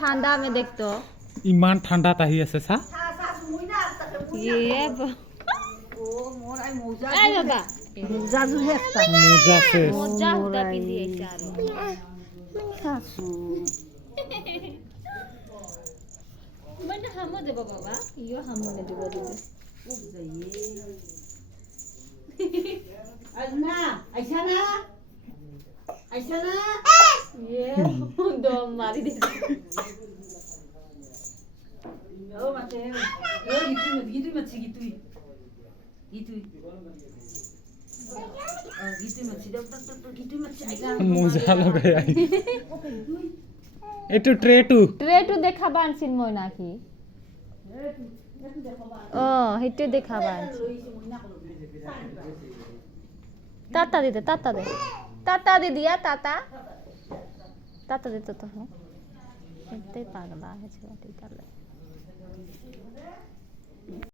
ঠান্ডা में देख तो ইমান ঠাণ্ডাত আহি আছে চা ये আই বাবা মোজা জুহে একটা মোজা শেষ মজা হুদা পিন্ধি আইছে আর খাসু মানে হামো দেব বাবা ইয়ো হামো নে দেব দিবে আজনা আইসা না ये दम मारी दे ও মাতে ও গিতু মাছি গিতু মাছি দাও গিতু মাছি মোজা লগাই আহি এটু ট্রেটু ট্রেটু দেখাবা আনছিন মই নাকি ও হেটে দেখাবা ताता दे ताता दे दिया ताता दे तो है इतने पागल है छोटी